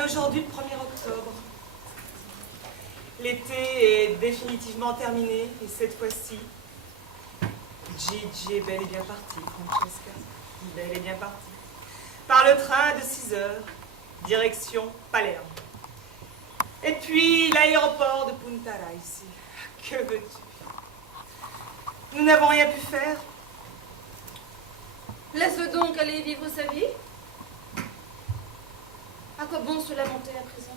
est aujourd'hui le 1er octobre. L'été est définitivement terminé et cette fois-ci, Gigi est bel et bien parti, Francesca. Bel et bien parti. Par le train de 6 heures, direction Palerme. Et puis l'aéroport de Puntara ici. Que veux-tu? Nous n'avons rien pu faire. Laisse-le donc aller vivre sa vie. À quoi bon se lamenter à présent?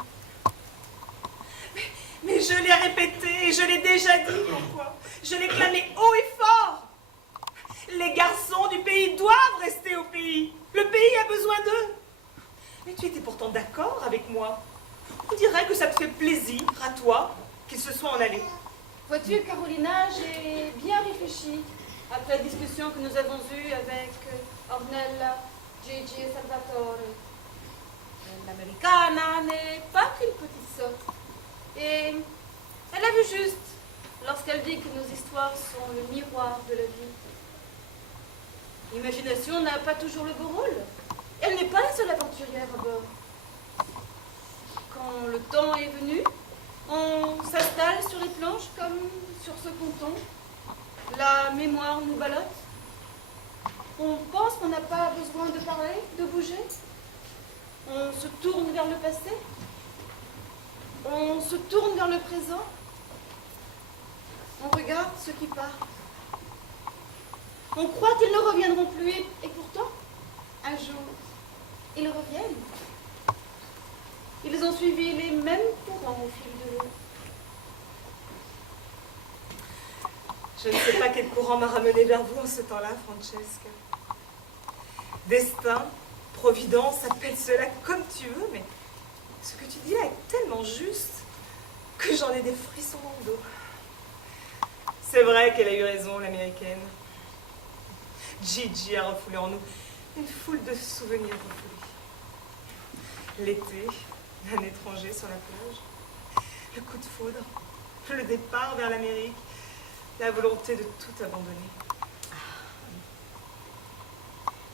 Mais je l'ai répété et je l'ai déjà dit, pourquoi? Je l'ai clamé haut et fort. Les garçons du pays doivent rester au pays. Le pays a besoin d'eux. Mais tu étais pourtant d'accord avec moi. On dirait que ça te fait plaisir, à toi, qu'ils se soient en allés. Vois-tu, Carolina, j'ai bien réfléchi après la discussion que nous avons eue avec Ornella, Gigi et Salvatore. L'Americana n'est pas qu'une petite sotte. Et elle a vu juste lorsqu'elle dit que nos histoires sont le miroir de la vie. L'imagination n'a pas toujours le beau rôle. Elle n'est pas la seule aventurière à bord. Quand le temps est venu, on s'installe sur les planches comme sur ce ponton. La mémoire nous ballotte. On pense qu'on n'a pas besoin de parler, de bouger. On se tourne vers le passé. On se tourne vers le présent. On regarde ce qui part. On croit qu'ils ne reviendront plus et pourtant, un jour, ils reviennent. Ils ont suivi les mêmes courants au fil de l'eau. Je ne sais pas quel courant m'a ramené vers vous en ce temps-là, Francesca. Destin, providence, appelle cela comme tu veux, mais ce que tu dis là est tellement juste que j'en ai des frissons dans le dos. C'est vrai qu'elle a eu raison, l'américaine. Gigi a refoulé en nous une foule de souvenirs refoulés. L'été, un étranger sur la plage, le coup de foudre, le départ vers l'Amérique, la volonté de tout abandonner.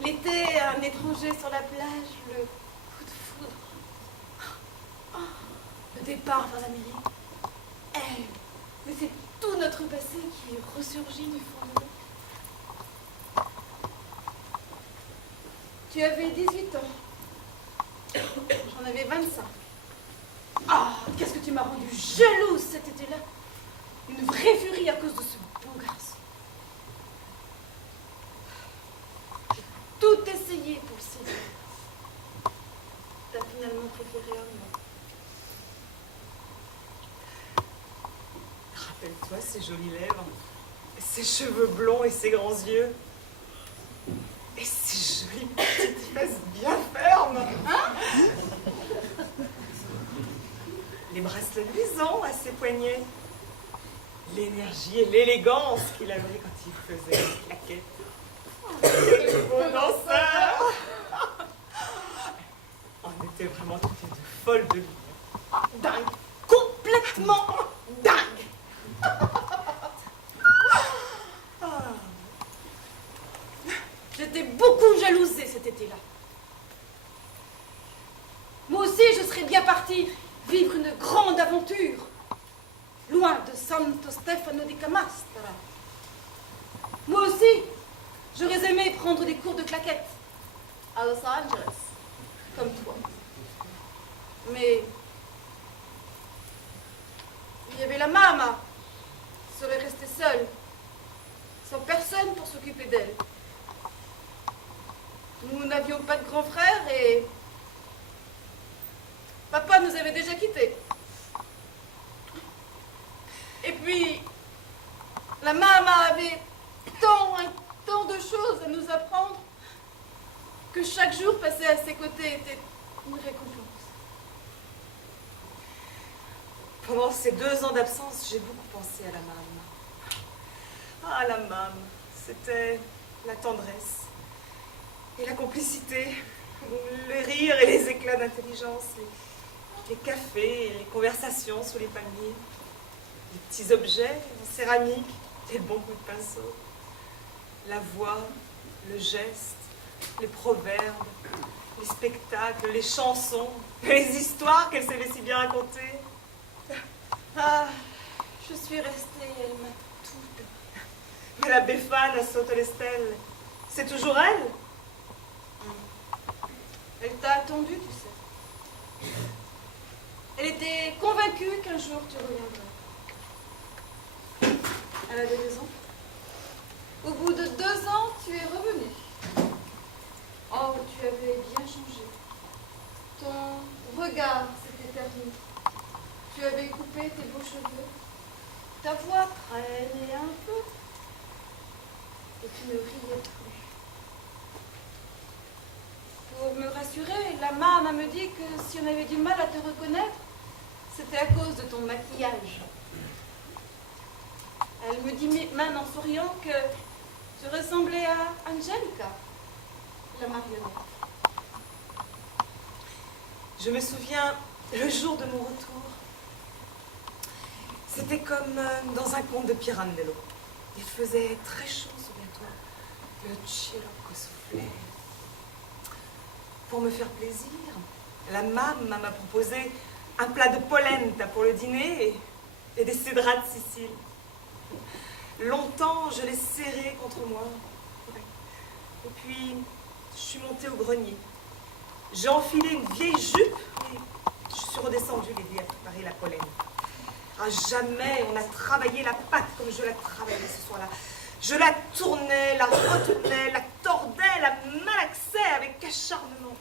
L'été, un étranger sur la plage, le coup de foudre. Le départ vers l'Amérique. Mais c'est tout notre passé qui ressurgit du fond de l'eau. Tu avais 18 ans. J'en avais 25. Ah, qu'est-ce que tu m'as rendue jalouse cet été-là. Une vraie furie à cause de ce beau garçon. J'ai tout essayé pour le séduire. T'as finalement préféré un homme. Rappelle-toi ses jolies lèvres, ses cheveux blonds et ses grands yeux. Et ces jolies petites fesses bien fermes. Hein? Les bracelets luisants à ses poignets. L'énergie et l'élégance qu'il avait quand il faisait les claquettes. Quel beau danseur! On était vraiment toutes les deux folles de lui. Dingue! Complètement dingue! J'étais beaucoup jalousée cet été-là. Moi aussi, je serais bien partie vivre une grande aventure, loin de Santo Stefano di Camastra. Moi aussi, j'aurais aimé prendre des cours de claquettes à Los Angeles, comme toi. Mais il y avait la maman, qui serait restée seule, sans personne pour s'occuper d'elle. Nous n'avions pas de grand frère et papa nous avait déjà quittés. Et puis, la maman avait tant de choses à nous apprendre que chaque jour passé à ses côtés était une récompense. Pendant ces 2 ans d'absence, j'ai beaucoup pensé à la maman. Ah, la maman, c'était la tendresse et la complicité, les rires et les éclats d'intelligence, les cafés et les conversations sous les palmiers, les petits objets en céramique et le bon coup de pinceau, la voix, le geste, les proverbes, les spectacles, les chansons, les histoires qu'elle savait si bien raconter. Ah, je suis restée, elle m'a tout donné. Mais la Befana à Sotolestel, c'est toujours elle? Elle t'a attendu, tu sais. Elle était convaincue qu'un jour tu reviendrais. Elle avait raison. Au bout de 2 ans, tu es revenue. Oh, tu avais bien changé. Ton regard s'était terni. Tu avais coupé tes beaux cheveux. Ta voix traînait un peu. Et tu ne riais plus. Pour me rassurer, la maman me dit que si on avait du mal à te reconnaître, c'était à cause de ton maquillage. Elle me dit même en souriant que tu ressemblais à Angelica, la marionnette. Je me souviens, le jour de mon retour, c'était comme dans un conte de Pirandello. Il faisait très chaud, souviens-toi. Le Chirocco soufflait. Pour me faire plaisir, la maman m'a proposé un plat de polenta pour le dîner et des cédrats de Sicile. Longtemps, je l'ai serré contre moi. Ouais. Et puis, je suis montée au grenier. J'ai enfilé une vieille jupe et je suis redescendue l'aider à préparer la polenta. Ah, jamais on a travaillé la pâte comme je la travaillais ce soir-là. Je la tournais, la retenais, la tordais, la malaxais avec acharnement.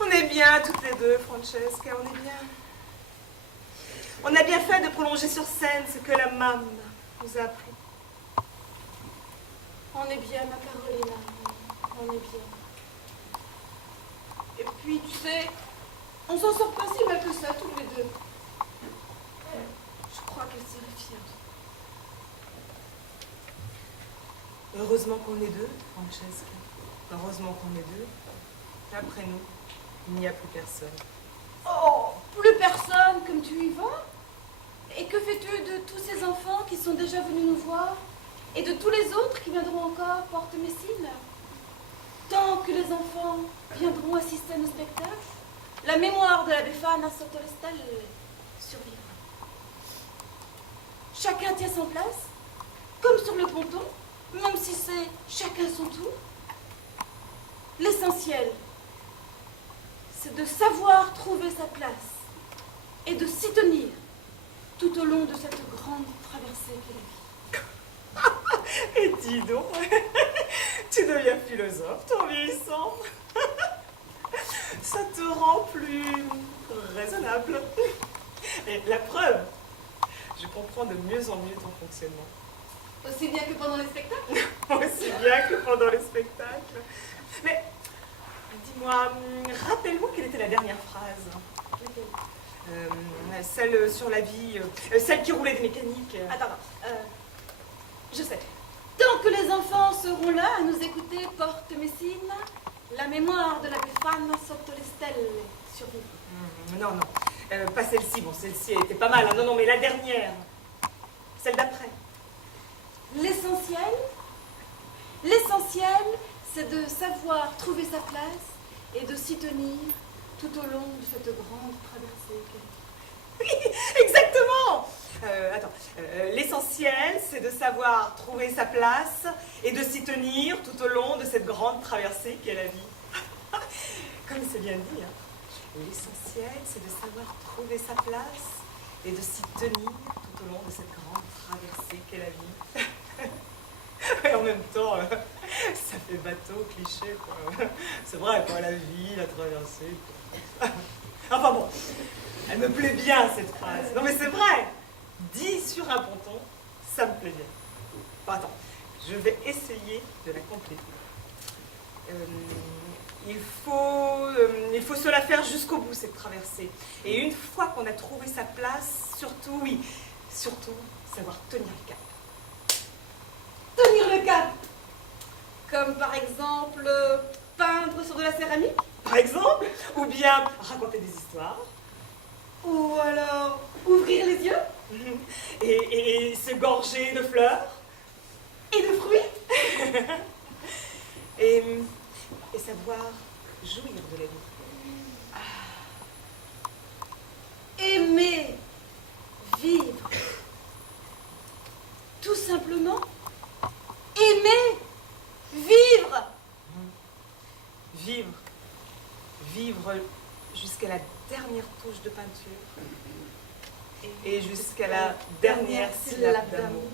On est bien toutes les deux, Francesca, on est bien. On a bien fait de prolonger sur scène ce que la maman nous a appris. On est bien, ma Carolina. On est bien. Et puis, tu sais, on s'en sort pas si mal que ça, tous les deux. Je crois qu'elle serait fière de toi. Heureusement qu'on est deux, Francesca. Heureusement qu'on est deux. Après nous, il n'y a plus personne. Oh, plus personne, comme tu y vas? Et que fais-tu de tous ces enfants qui sont déjà venus nous voir? Et de tous les autres qui viendront encore porte Messine? Tant que les enfants viendront assister à nos spectacles, la mémoire de la Befana Sotolestel survivra. Chacun tient son place, comme sur le ponton, même si c'est chacun son tour. L'essentiel, c'est de savoir trouver sa place et de s'y tenir tout au long de cette grande traversée qu'est la vie. Et dis donc, tu deviens philosophe, ton vieillissant. Ça te rend plus raisonnable. Et la preuve, je comprends de mieux en mieux ton fonctionnement. Aussi bien que pendant les spectacles? Aussi bien que pendant les spectacles. Mais, dis-moi, rappelle-moi quelle était la dernière phrase. Laquelle? Celle sur la vie, celle qui roulait des mécaniques. Attends, je sais. Tant que les enfants seront là à nous écouter, porte Messine, la mémoire de la Befana sotto le stelle survivra. Non, non, pas celle-ci. Bon, celle-ci était pas mal. Hein. Non, non, mais la dernière. Celle d'après. L'essentiel, c'est de savoir trouver sa place et de s'y tenir tout au long de cette grande traversée. Oui, exactement. L'essentiel, c'est de savoir trouver sa place et de s'y tenir tout au long de cette grande traversée qu'est la vie. Comme c'est bien dit, hein. L'essentiel, c'est de savoir trouver sa place et de s'y tenir tout au long de cette grande traversée qu'est la vie. Et en même temps, ça fait bateau, cliché, quoi. C'est vrai, quoi, la vie, la traversée, quoi. Enfin bon, elle me plaît bien, cette phrase. Non mais c'est vrai, dit sur un ponton, ça me plaît bien. Bon, attends, je vais essayer de la compléter. Il faut se la faire jusqu'au bout, cette traversée. Et une fois qu'on a trouvé sa place, surtout, oui, surtout, savoir tenir le cap. Tenir le cap. Comme par exemple peindre sur de la céramique. Par exemple, ou bien raconter des histoires. Ou alors ouvrir les yeux. Et se gorger de fleurs. Et de fruits. et savoir jouir de la vie. Aimer, vivre. Tout simplement, aimer, vivre. Vivre. Vivre jusqu'à la dernière touche de peinture et jusqu'à la dernière syllabe d'amour.